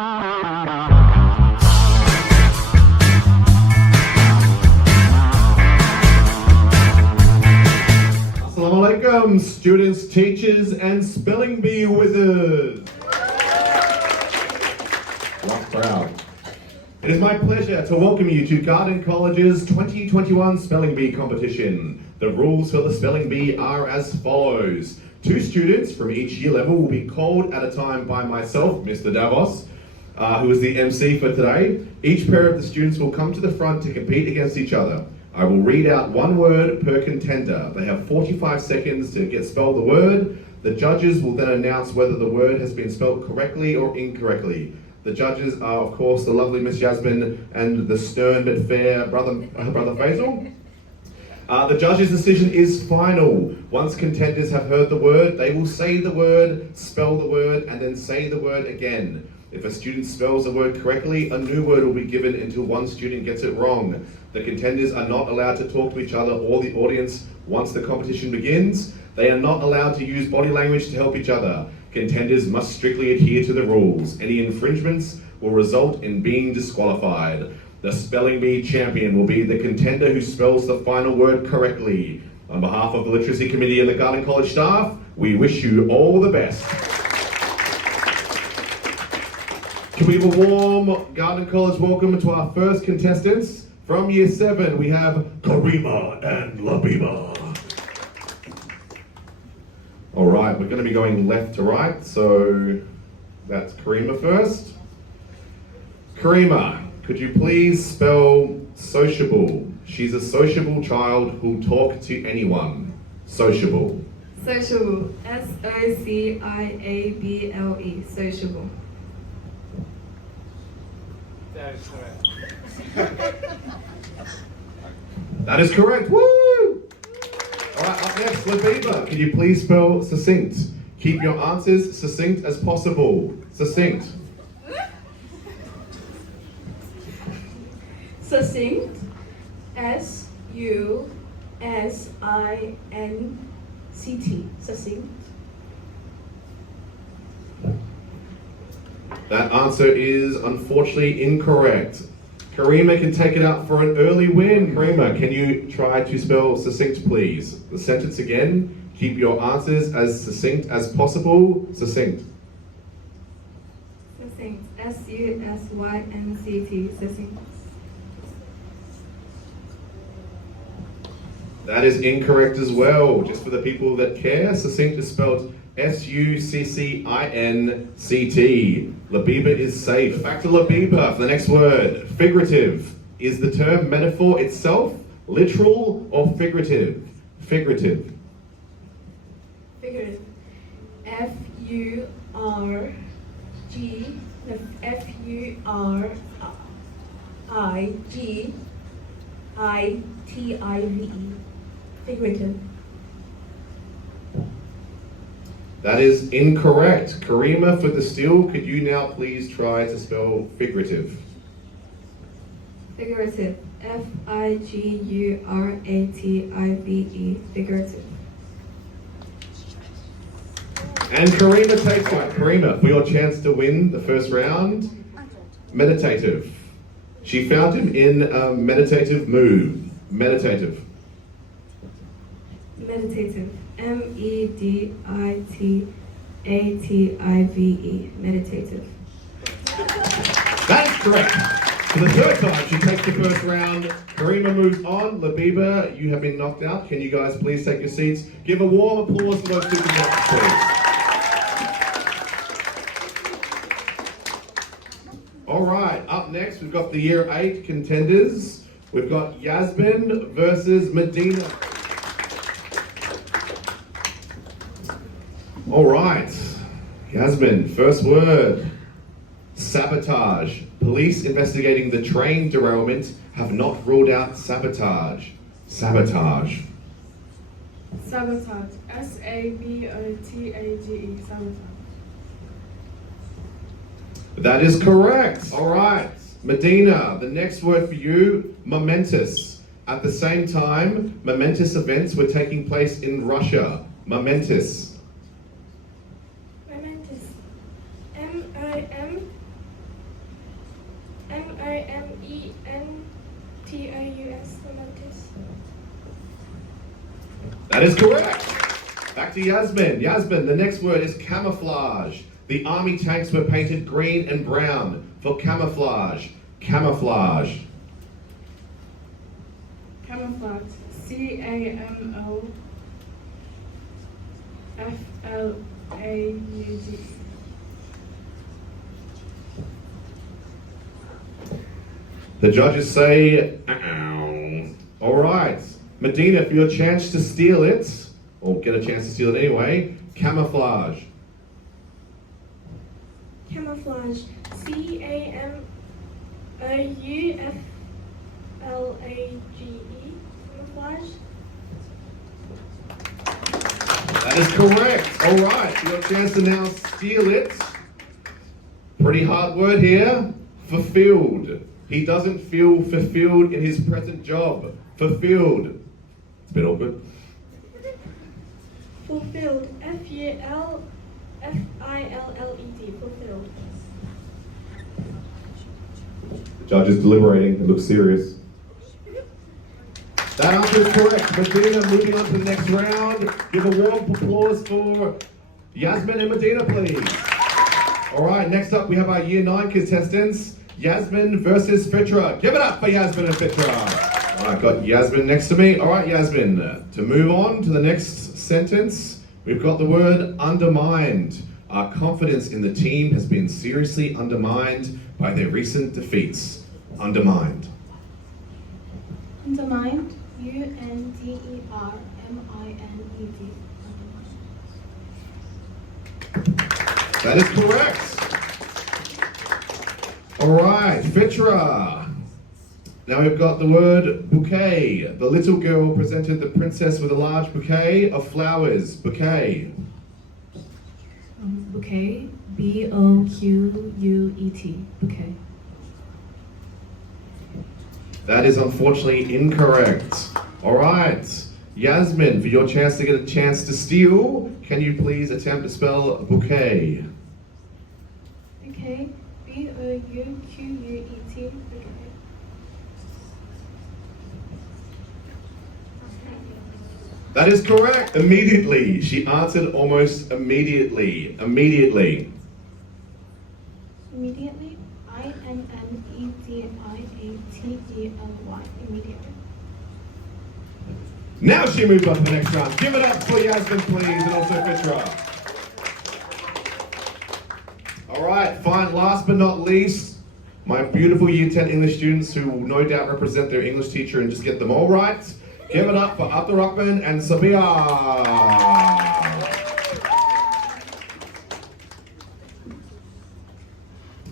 Assalamu alaikum, students, teachers, and spelling bee wizards. Rock proud. It is my pleasure to welcome you to Garden College's 2021 Spelling Bee competition. The rules for the spelling bee are as follows. 2 students from each year level will be called at a time by myself, Mr. Davos, who is the MC for today. Each pair of the students will come to the front to compete against each other. I will read out 1 word per contender. They have 45 seconds to spell the word. The judges will then announce whether the word has been spelled correctly or incorrectly. The judges are, of course, the lovely Miss Yasmin and the stern but fair brother Faisal. The judge's decision is final. Once contenders have heard the word, they will say the word, spell the word, and then say the word again. If a student spells a word correctly, a new word will be given until one student gets it wrong. The contenders are not allowed to talk to each other or the audience once the competition begins. They are not allowed to use body language to help each other. Contenders must strictly adhere to the rules. Any infringements will result in being disqualified. The spelling bee champion will be the contender who spells the final word correctly. On behalf of the Literacy Committee and the Garden College staff, we wish you all the best. Can we have a warm Garden College welcome to our first contestants? From Year 7, we have Karima and Labiba. All right, we're going to be going left to right, so that's Karima first. Karima, could you please spell sociable? She's a sociable child who'll talk to anyone. Sociable. Sociable. S-O-C-I-A-B-L-E. Sociable. That is correct. That is correct. Woo! All right, up next, Labiba. Can you please spell succinct? Keep your answers succinct as possible. Succinct. Succinct. S-U-S-I-N-C-T. Succinct. That answer is unfortunately incorrect. Karima can take it out for an early win. Karima, can you try to spell succinct, please? The sentence again. Keep your answers as succinct as possible. Succinct. Succinct. S-U-S-Y-N-C-T. Succinct. That is incorrect as well. Just for the people that care, succinct is spelled S-U-C-C-I-N-C-T. Labiba is safe. Back to Labiba for the next word. Figurative. Is the term metaphor itself literal or figurative? Figurative. Figurative. F-U-R-G-I-T-I-V-E. Figurative. That is incorrect. Karima, for the steal, could you now please try to spell figurative? Figurative. F-I-G-U-R-A-T-I-V-E. Figurative. And Karima takes one. Karima, for your chance to win the first round, meditative. She found him in a meditative mood. Meditative. Meditative. M-E-D-I-T-A-T-I-V-E. Meditative. That's correct. For the third time, she takes the first round. Karima moves on. Labiba, you have been knocked out. Can you guys please take your seats? Give a warm applause for those two contestants, please. All right, up next, we've got the Year 8 contenders. We've got Yasmin versus Medina. All right, Yasmin, first word. Sabotage. Police investigating the train derailment have not ruled out sabotage. Sabotage. Sabotage. S-A-B-O-T-A-G-E. Sabotage. That is correct. All right. Medina, the next word for you, momentous. At the same time, momentous events were taking place in Russia. Momentous. Momentous. M-O-M Momentus. Momentus. That is correct. Back to Yasmin. Yasmin, the next word is camouflage. The army tanks were painted green and brown for camouflage. Camouflage. Camouflage. CAMOFLAUG. The judges say, ow. All right. Medina, for your chance to steal it, or get a chance to steal it anyway, camouflage. Camouflage. CAMOUFLAGE. Camouflage. That is correct. All right. For your chance to now steal it. Pretty hard word here. Fulfilled. He doesn't feel fulfilled in his present job. Fulfilled. It's a bit awkward. Fulfilled. FULFILLED. Fulfilled. The judge is deliberating. It looks serious. That answer is correct. Medina, moving on to the next round. Give a warm applause for Yasmin and Medina, please. All right, next up we have our Year 9 contestants. Yasmin versus Fitra. Give it up for Yasmin and Fitra. All right, got Yasmin next to me. All right, Yasmin, to move on to the next sentence, we've got the word undermined. Our confidence in the team has been seriously undermined by their recent defeats. Undermined. Undermined. UNDERMINED. That is correct. All right, Fitra. Now we've got the word bouquet. The little girl presented the princess with a large bouquet of flowers. Bouquet. Bouquet. BOQUET. Bouquet. That is unfortunately incorrect. All right, Yasmin, for your chance to get a chance to steal, can you please attempt to spell bouquet? Okay. BOUQUET. That is correct. Immediately. She answered almost immediately. Immediately. Immediately. IMMEDIATELY. Immediately. Now she moved on to the next round. Give it up for Yasmin, please, and also Fitra. All right, fine. Last but not least, my beautiful Year 10 English students who will no doubt represent their English teacher and just get them all right. Give it up for Abdurrahman and Sabia.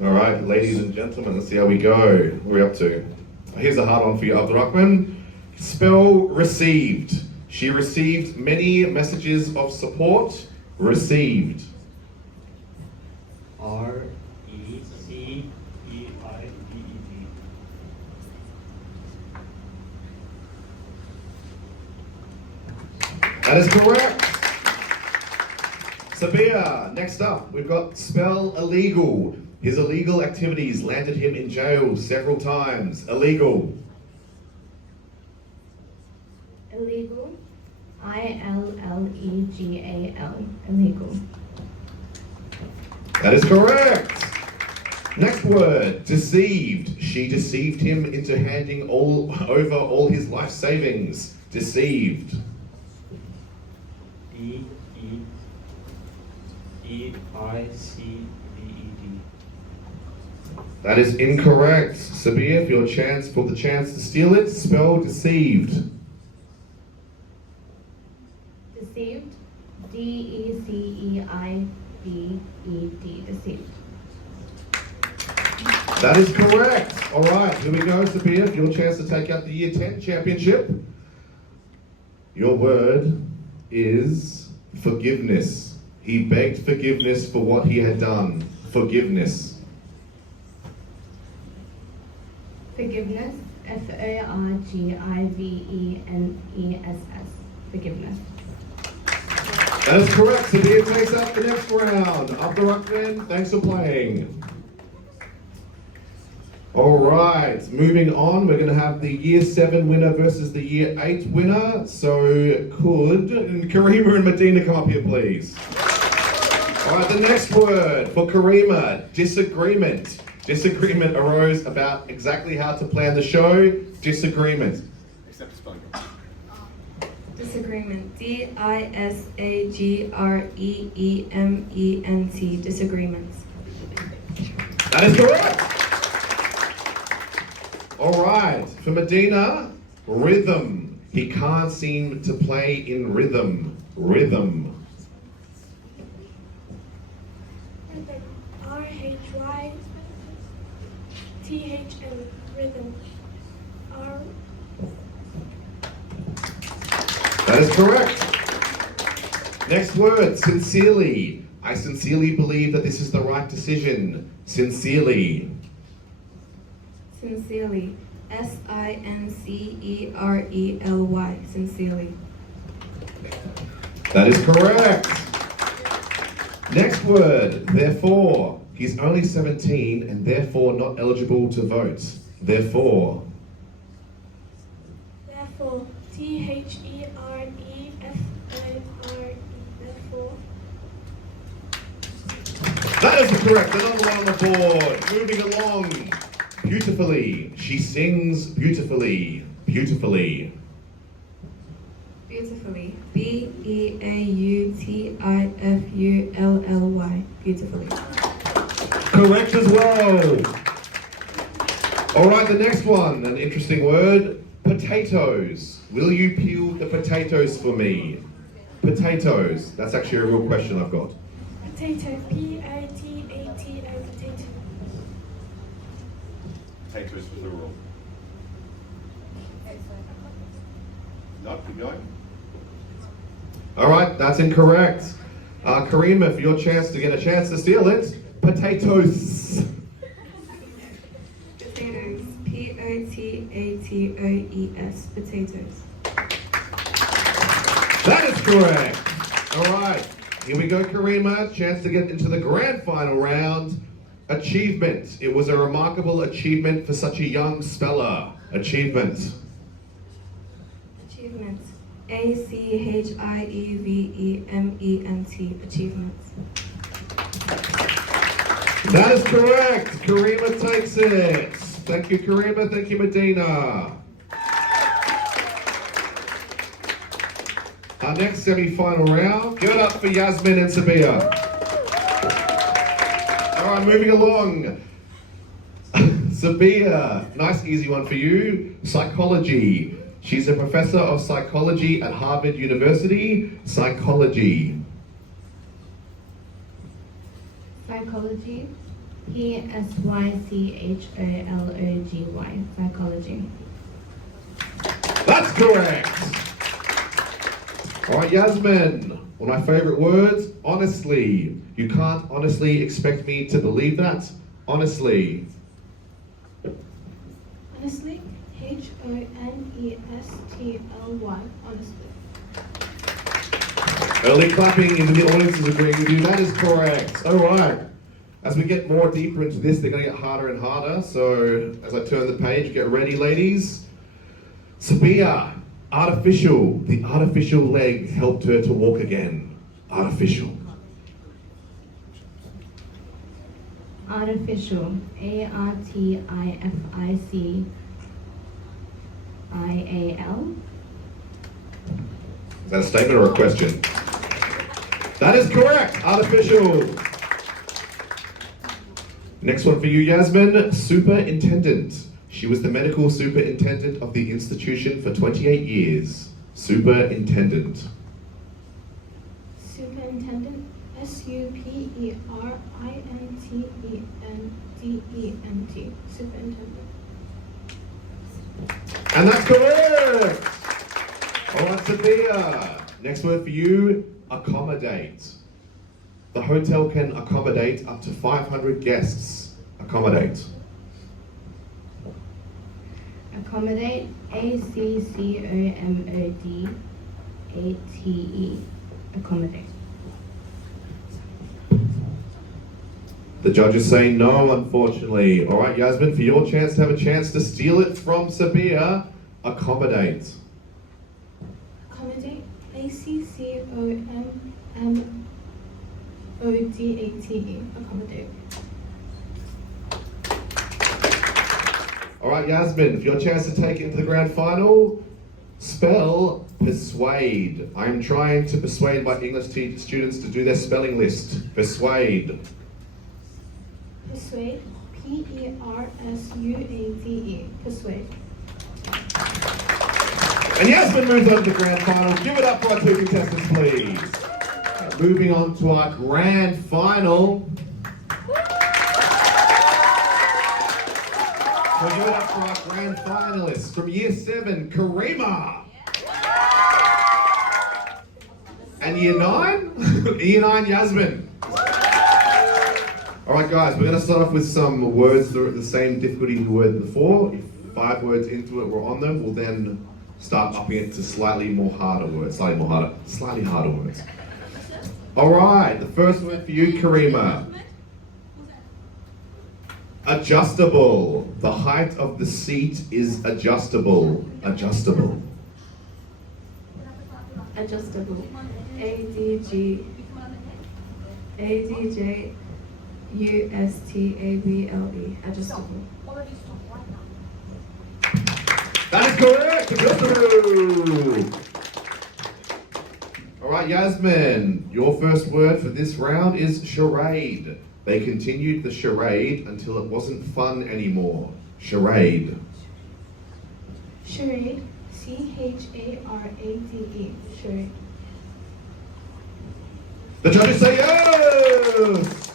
All right, ladies and gentlemen, let's see how we go. What are we up to? Here's a hard one for you, Abdurrahman. Spell received. She received many messages of support. Received. RECEIVED. That is correct. Sabia, next up, we've got spell illegal. His illegal activities landed him in jail several times. Illegal. Illegal. ILLEGAL. Illegal. That is correct. Next word, deceived. She deceived him into handing over all his life savings. Deceived. DEEICVED. That is incorrect. Sabia, for the chance to steal it, spell deceived. Deceived. DECEIVED. Deceived. That is correct. All right, here we go, Sabia, for your chance to take out the Year 10 championship. Your word is forgiveness. He begged forgiveness for what he had done. Forgiveness. Forgiveness. FARGIVENESS. Forgiveness. That is correct. Sabia takes out the next round. Abdurrahman, thanks for playing. All right, moving on, we're going to have the Year 7 winner versus the Year 8 winner. So could Karima and Medina come up here, please? All right, the next word for Karima, disagreement. Disagreement arose about exactly how to plan the show. Disagreement. Except the spelling. Disagreement. D-I-S-A-G-R-E-E-M-E-N-T. Disagreements. That is correct. All right, for Medina, rhythm. He can't seem to play in rhythm. Rhythm. Rhythm. R-H-Y-T-H-M. Rhythm. R. That is correct. Next word, sincerely. I sincerely believe that this is the right decision. Sincerely. Sincerely. S-I-N-C-E-R-E-L-Y. Sincerely. That is correct. Next word, therefore. He's only 17 and therefore not eligible to vote. Therefore. Therefore. T-H-E-R-E-F-O-R-E. Therefore. That is correct. Another one on the board. Moving along. Beautifully. She sings beautifully. Beautifully. Beautifully. B-E-A-U-T-I-F-U-L-L-Y. Beautifully. Correct as well. All right, the next one, an interesting word. Potatoes. Will you peel the potatoes for me? Potatoes. That's actually a real question I've got. Potato. P-O-T-A-T-O. Potato. Potatoes plural. No, keep going. All right, that's incorrect. Karima, for your chance to get a chance to steal it, potatoes. Potatoes. P-O-T-A-T-O-E-S. Potatoes. That is correct. All right, here we go, Karima. Chance to get into the grand final round. Achievement. It was a remarkable achievement for such a young speller. Achievement. Achievements. A-C-H-I-E-V-E-M-E-N-T. Achievements. That is correct. Karima takes it. Thank you, Karima. Thank you, Medina. Our next semi-final round. Give it up for Yasmin and Sabia. All right, moving along. Sabia, nice easy one for you. Psychology. She's a professor of psychology at Harvard University. Psychology. Psychology. P-S-Y-C-H-O-L-O-G-Y. Psychology. That's correct. All right, Yasmin. One of my favorite words, honestly. You can't honestly expect me to believe that. Honestly. Honestly. H-O-N-E-S-T-L-Y. Honestly. Early clapping in the audience is agreeing with you. That is correct. All right. As we get more deeper into this, they're going to get harder and harder. So as I turn the page, get ready, ladies. Sabia, artificial. The artificial leg helped her to walk again. Artificial. Artificial. A-R-T-I-F-I-C-I-A-L. Is that a statement or a question? That is correct. Artificial. Next one for you, Yasmin. Superintendent. She was the medical superintendent of the institution for 28 years. Superintendent. Superintendent. S-U-P-E-R-I-N-T-E-N-D-E-N-T. Superintendent. And that's correct. All right, Sophia. Next word for you, accommodate. The hotel can accommodate up to 500 guests. Accommodate. Accommodate. A-C-C-O-M-O-D-A-T-E. Accommodate. The judges say no, unfortunately. All right, Yasmin, for your chance to have a chance to steal it from Sabia, accommodate. Accommodate. ACCOMMODATE. Accommodate. All right, Yasmin, for your chance to take it into the grand final, spell persuade. I am trying to persuade my English students to do their spelling list. Persuade. Persuade. PERSUADE. Persuade. And Yasmin moves on to the grand final. Give it up for our two contestants, please. Moving on to our grand final. So give it up for our grand finalists from Year 7, Karima. And Year 9? Year 9, Yasmin. Alright guys, we're going to start off with some words that are at the same difficulty we were before. If 5 words into it we're on them, we'll then start upping it to slightly harder words. Alright, the first word for you, Karima. Adjustable. The height of the seat is adjustable. Adjustable. Adjustable. ADJUSTABLE. Adjustable. That is correct! Adjustable! Alright, Yasmin, your first word for this round is charade. They continued the charade until it wasn't fun anymore. Charade. Charade. CHARADE. Charade. The judges say yes!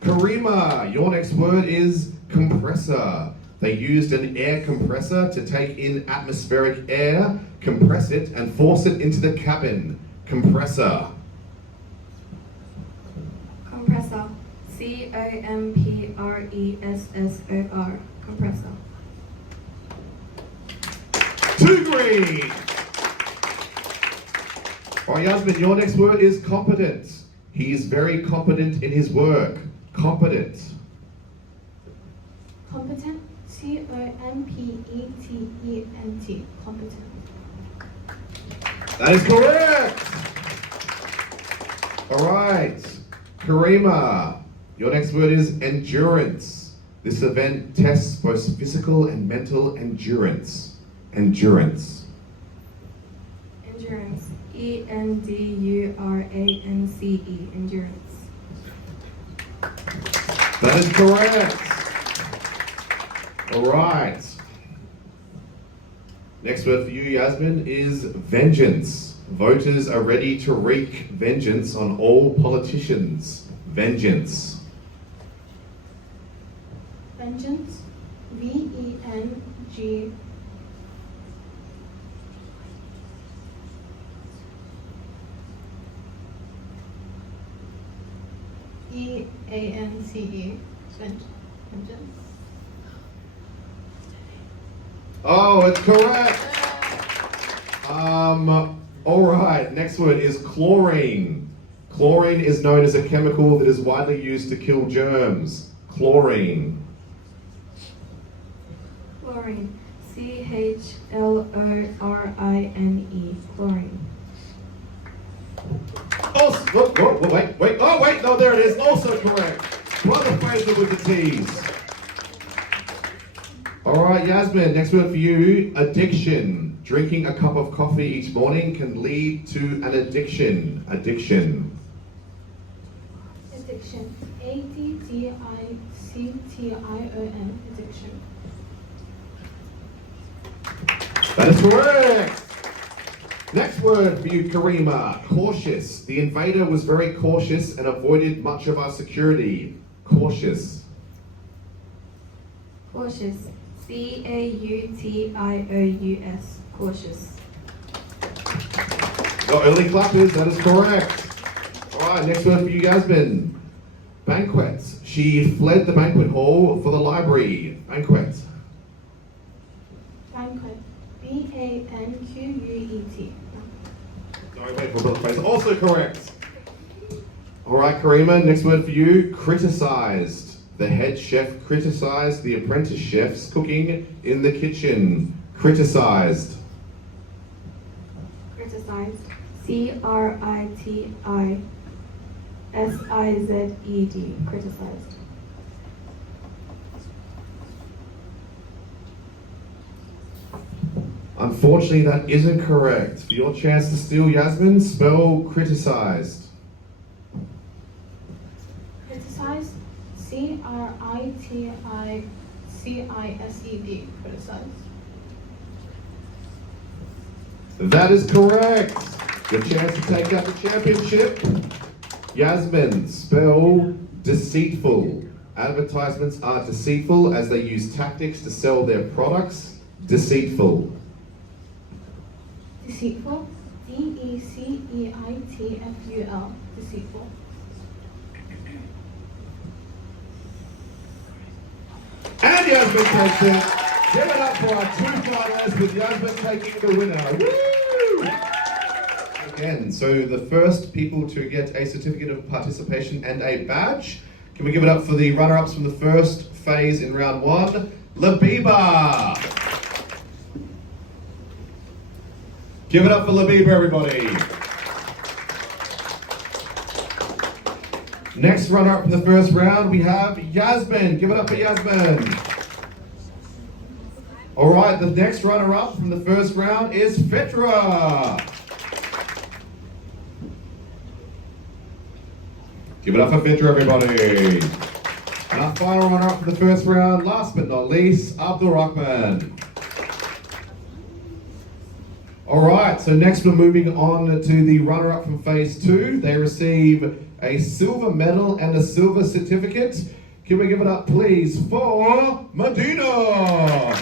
Karima, your next word is compressor. They used an air compressor to take in atmospheric air, compress it, and force it into the cabin. Compressor. Compressor. COMPRESSOR. Compressor. 2 green! Alright, Yasmin, your next word is competent. He is very competent in his work. Competent. Competent. COMPETENT. Competent. That is correct! Alright, Karima, your next word is endurance. This event tests both physical and mental endurance. Endurance. Endurance. ENDURANCE. Endurance. That is correct. Alright. Next word for you, Yasmin, is vengeance. Voters are ready to wreak vengeance on all politicians. Vengeance. Vengeance. VENG. EANCE. Vengeance. Oh, it's correct. All right, next word is chlorine. Chlorine is known as a chemical that is widely used to kill germs. Chlorine. Chlorine. CHLORINE. Chlorine. Oh, wait. Oh, wait, no, there it is. Also correct. Brother Fraser with the T's. All right, Yasmin, next word for you, addiction. Drinking a cup of coffee each morning can lead to an addiction. Addiction. Addiction. ADDICTION. Addiction. That is correct. Next word for you, Karima, cautious. The invader was very cautious and avoided much of our security. Cautious. Cautious. CAUTIOUS. Cautious. Got early clappers, that is correct. All right, next word for you, Yasmin. Banquets. She fled the banquet hall for the library. Banquet. Banquet. BANQUET. Sorry, wait for Brother Fraser. Also correct. All right, Karima, next word for you, criticised. The head chef criticised the apprentice chefs cooking in the kitchen. Criticised. Criticized. CRITISIZED. Criticized. Unfortunately, that isn't correct. For your chance to steal, Yasmin, spell criticised. Criticized. CRITICISED. Criticized. That is correct. Your chance to take out the championship. Yasmin, spell deceitful. Advertisements are deceitful as they use tactics to sell their products. Deceitful. Deceitful. DECEITFUL. Deceitful. And Yasmin takes it. Give it up for our two finalists with Yasmin taking the winner. Woo! Again, so the first people to get a certificate of participation and a badge. Can we give it up for the runner-ups from the first phase in round one? Labiba! Give it up for Labiba, everybody. Next runner-up in the first round, we have Yasmin. Give it up for Yasmin. All right, the next runner-up from the first round is Fetra. Give it up for Fetra, everybody. And our final runner-up for the first round, last but not least, Abdul Rahman. All right, so next we're moving on to the runner-up from phase two. They receive a silver medal and a silver certificate. Can we give it up, please, for Medina?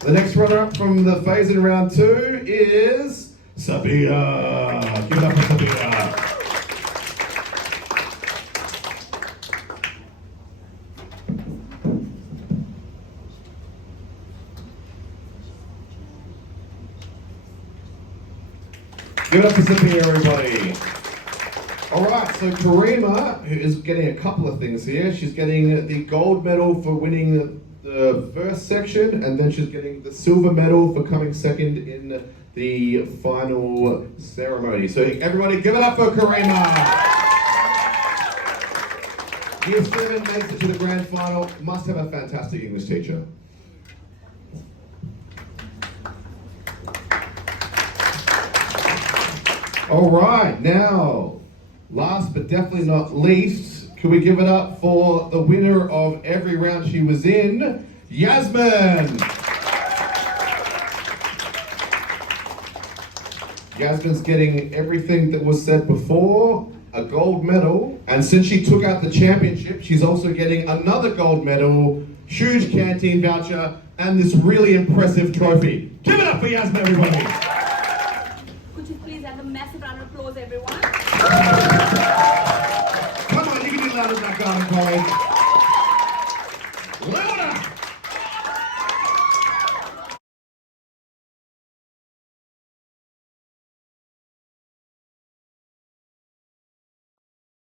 The next runner-up from the phase in round two is Sabia. Give it up for Sabia. Give it up for Sabia, everybody. All right, so Karima, who is getting a couple of things here. She's getting the gold medal for winning the first section, and then she's getting the silver medal for coming second in the final ceremony. So everybody give it up for Karima. Year 7 makes it to the grand final. Must have a fantastic English teacher. All right, now, last but definitely not least, can we give it up for the winner of every round she was in, Yasmin? Yasmin's getting everything that was said before, a gold medal, and since she took out the championship, she's also getting another gold medal, huge canteen voucher, and this really impressive trophy. Give it up for Yasmin, everybody. Could you please have a massive round of applause, everyone? Come on, you can do louder than that, Garden College.